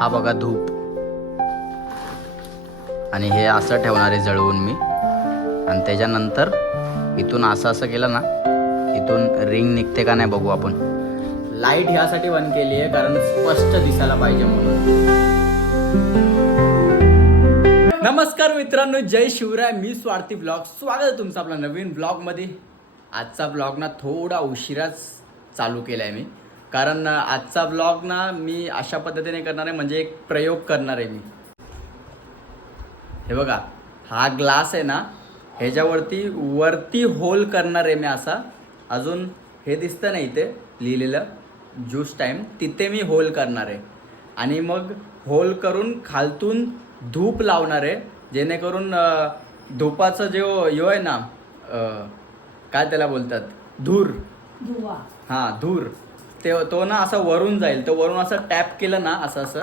हा बघा धूप. आणि हे असं ठेवणार आहे जळवून मी. आणि त्याच्यानंतर इथून असं केलं ना, इथून रिंग निघते का नाही बघू आपण. लाईट ह्यासाठी बंद केली आहे कारण स्पष्ट दिसायला पाहिजे म्हणून. नमस्कार मित्रांनो, जय शिवराय. मी स्वार्थी ब्लॉग, स्वागत आहे तुमचं आपल्या नवीन ब्लॉगमध्ये. आजचा ब्लॉग ना थोडा उशिराच चालू केला आहे मी, कारण आजचा ब्लॉग ना मी अशा पद्धतीने करणार आहे, म्हणजे एक प्रयोग करणार आहे मी. हे बघा, हा ग्लास आहे ना, ह्याच्यावरती वरती होल करणार आहे मी असा. अजून हे दिसतं नाही इथे लिहिलेलं ज्यूस टाईम, तिथे मी होल करणार आहे. आणि मग होल करून खालतून धूप लावणार आहे, जेणेकरून धूपाचं जो यो आहे ना, काय त्याला बोलतात, धूर. हां, धूर. तो ना असं वरून जाईल. तो वरून असं टॅप केलं ना, असं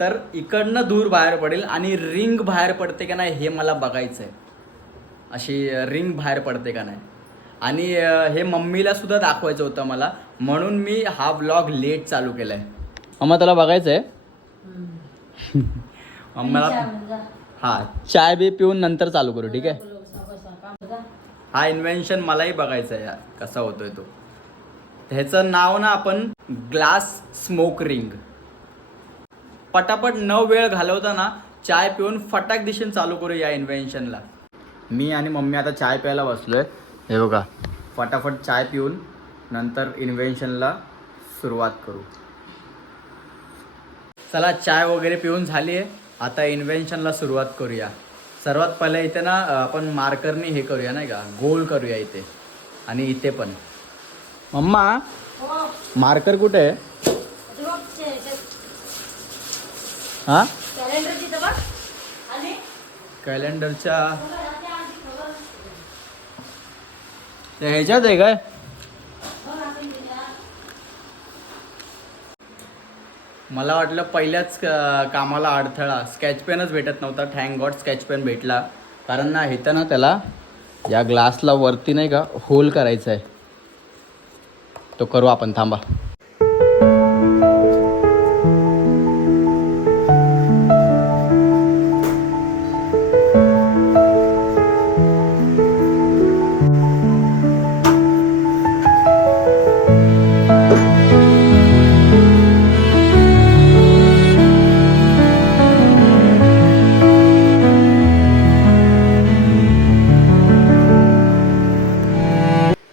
तर इकडनं धूर बाहेर पडेल आणि रिंग बाहेर पडते का नाही हे मला बघायचं आहे. अशी रिंग बाहेर पडते का नाही. आणि हे मम्मीला सुद्धा दाखवायचं होतं मला, म्हणून मी हा व्लॉग लेट चालू केला आहे. मम्मा त्याला बघायचं आहे. मम्माला हां, चाय बी पिऊन नंतर चालू करू, ठीक आहे. हा इन्व्हेन्शन मलाही बघायचं आहे यार, कसा होतोय तो. ह्याचं नाव ना आपण ग्लास स्मोक रिंग. पटापट न वेळ घालवता ना चाय पिऊन फटाक दिशेने चालू करू या इन्व्हेन्शनला. मी आणि मम्मी आता चाय प्यायला बसलोय. हे बघा, फटाफट चाय पिऊन नंतर इन्व्हेन्शनला सुरुवात करू. चला, चाय वगैरे पिऊन झाली आहे, आता इन्व्हेन्शनला सुरुवात करूया. सर्वात पहिले इथे ना आपण मार्करने हे करूया, नाही का, गोल करूया इथे. आणि इथे पण. मम्मा, मार्कर कुठे आहे? हां, कॅलेंडरच्या ह्याच्यात आहे काय? मला वाटलं पहिल्याच कामाला अडथळा, स्केच पेनच भेटत नव्हता. थँक गॉड स्केच पेन भेटला. कारण ना इथं ना त्याला या ग्लासला वरती नाही का होल करायचा आहे. तो करू आपण, थांबा.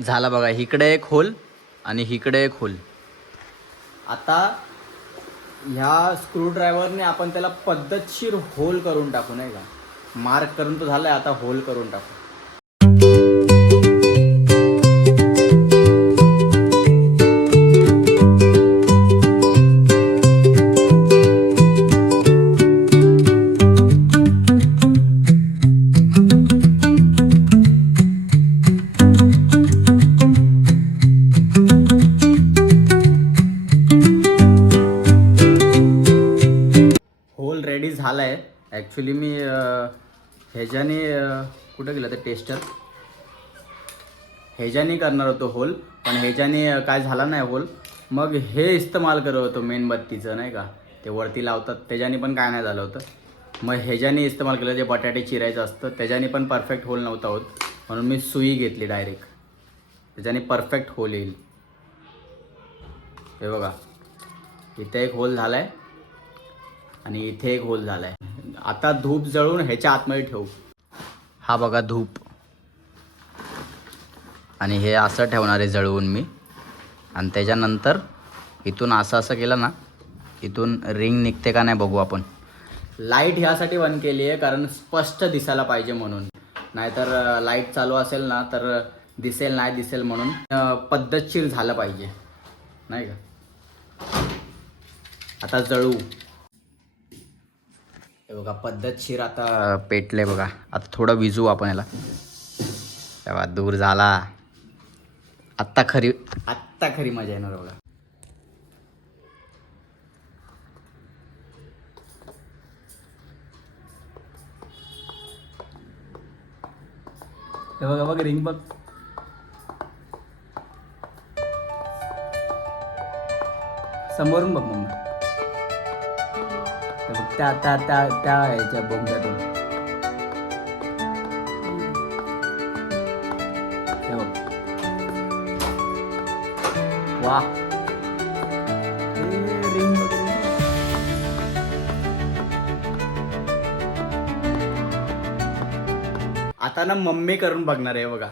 झाला बघा, इकडे एक होल आणि इकडे एक होल. आता ह्या स्क्रूड्रायव्हरने आपण त्याला पद्धतशीर होल करून टाकू, नाही का. मार्क करून तो झालाय, आता होल करून टाकू. रेडी झाला आहे. ॲक्च्युली मी ह्याच्याने कुठं गेलं ते टेस्टर, ह्याच्याने करणार होतो होल, पण ह्याच्याने काय झाला नाही होल. मग हे इस्तेमाल करत होतो मेणबत्तीचं, नाही का, ते वरती लावतात, त्याच्याने पण काय नाही झालं होतं. मग ह्याच्याने इस्तेमाल केलं, जे बटाटे चिरायचं असतं, त्याच्याने पण परफेक्ट होल नव्हता होत, म्हणून मी सुई घेतली डायरेक्ट. त्याच्याने परफेक्ट होल येईल. हे बघा, इथे एक होल झाला आहे आणि इथे एक होल झाला आहे. आता धूप जळून ह्याच्या आतमध्ये ठेवू. हा बघा धूप. आणि हे असं ठेवणार आहे जळवून मी. आणि त्याच्यानंतर इथून असं केलं ना, इथून रिंग निघते का नाही बघू आपण. लाईट ह्यासाठी बंद केली आहे कारण स्पष्ट दिसायला पाहिजे म्हणून. नाहीतर लाईट चालू असेल ना तर दिसेल नाही दिसेल, म्हणून पद्धतशीर झालं पाहिजे, नाही का. आता जळू. हे बघा, पद्धतशीर आता पेटले बघा. आता थोडं विजू आपण याला. तेव्हा दूर झाला. आत्ता खरी मजा येणार बघा. हे बघा बघ, रिंग बघ. समोरून बघ मम्मा. तर बघ त्या त्या त्या त्या ह्याच्या बोगद्यातून हे बघ. वा रिंग वगैरे. आता ना मम्मी करून बघणार आहे बघा.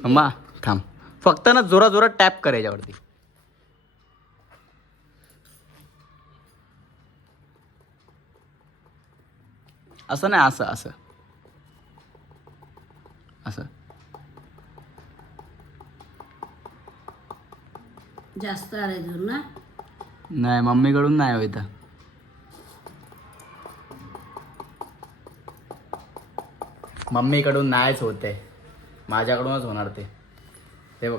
अम्मा थांब, फक्त ना जोरात जोरात टॅप कर याच्यावरती. असं नाही, असं असं असं. जास्त आणायचं ना. नाही मम्मीकडून नाही होत. मम्मीकडून नाहीच होते, माझ्याकडूनच होणार ते. हे बघ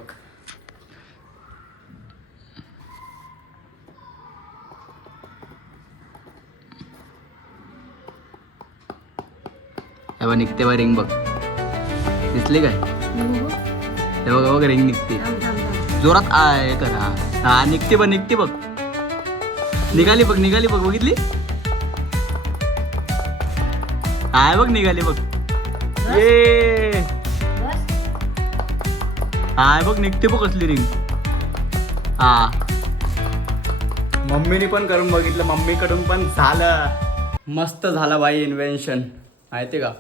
हे बघ निघते बघ रिंग बघ. दिसली काय? हे बघ बघ रिंग निघते. जोरात हे कर. हा हा निघते बघ, निघते बघ. निघाली बघ, निघाली बघ. बघितली? हाय बघ निघाली बघ. ये हाय बघ निघते बघ कसली रिंग. हा मम्मीने पण करून बघितलं, मम्मीकडून पण झालं. मस्त झाला बाई इन्व्हेन्शन. माहिती का,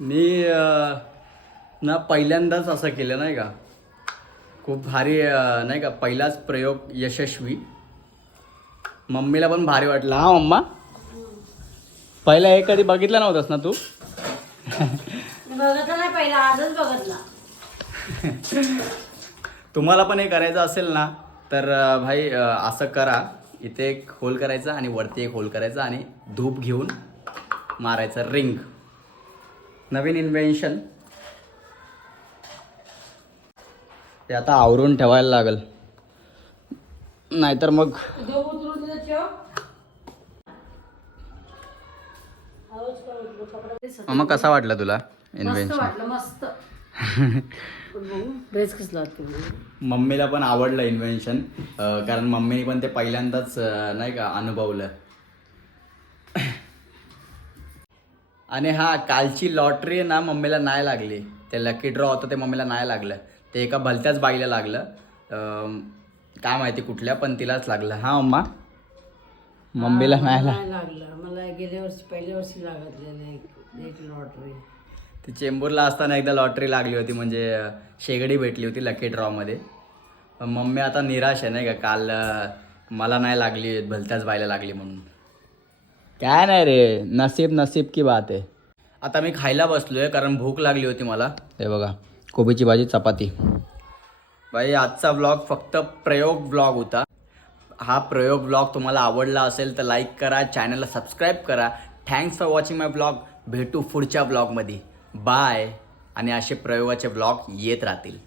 मी ना पहिल्यांदाच असं केलं नाही का. खूप भारी नाही का, पहिलाच प्रयोग यशस्वी. मम्मीला पण भारी वाटलं. हा मम्मा, पहिला हे कधी बघितलं नव्हतंस ना तू? बघितलं नाही पहिला, आजच बघितला. तुम्हाला पण हे करायचं असेल ना तर भाई असं करा. इथे एक होल करायचा आणि वरती एक होल करायचा आणि धूप घेऊन मारायचं रिंग. नवीन इन्व्हेन्शन. ते आता आवरून ठेवायला लागल, नाहीतर मग मग कसा वाटला तुला इन्व्हेन्शन? मस्त. ड्रेस कसला वाटतो? मम्मीला पण आवडलं इन्व्हेन्शन, कारण मम्मीने पण ते पहिल्यांदाच नाही का अनुभवलं. आणि हा कालची लॉटरी ना मम्मीला नाही लागली. ते लकी ड्रॉ होतं ते मम्मीला नाही लागलं. ते एका भलत्याच बाईला लागलं. काय माहिती कुठल्या, पण तिलाच लागलं. हा मम्मा, मम्मीला नाही लागलं. मला गेल्या वर्षी पहिल्या वर्षी लागलेलं एक लॉटरी. ती चेंबूरला असताना एकदा लॉटरी लागली होती, म्हणजे शेगडी भेटली होती लकी ड्रॉमध्ये. मम्मी आता निराश आहे नाही का, काल मला नाही लागली, भलत्याच बाईला लागली म्हणून. काय नाही रे, नसीब नसीब की बात आहे. आता मी खायला बसलोय कारण भूक लागली होती मला. हे बघा कोबीची भाजी चपाती. भाई आजचा व्लॉग फक्त प्रयोग व्लॉग होता. हा प्रयोग व्लॉग तुम्हाला आवडला असेल तर लाईक करा, चॅनलला सबस्क्राईब करा. Thanks for watching my vlog. भेटू पुढच्या व्लॉगमध्ये. बाय. आणि असे प्रयोगाचे व्लॉग येत राहतील.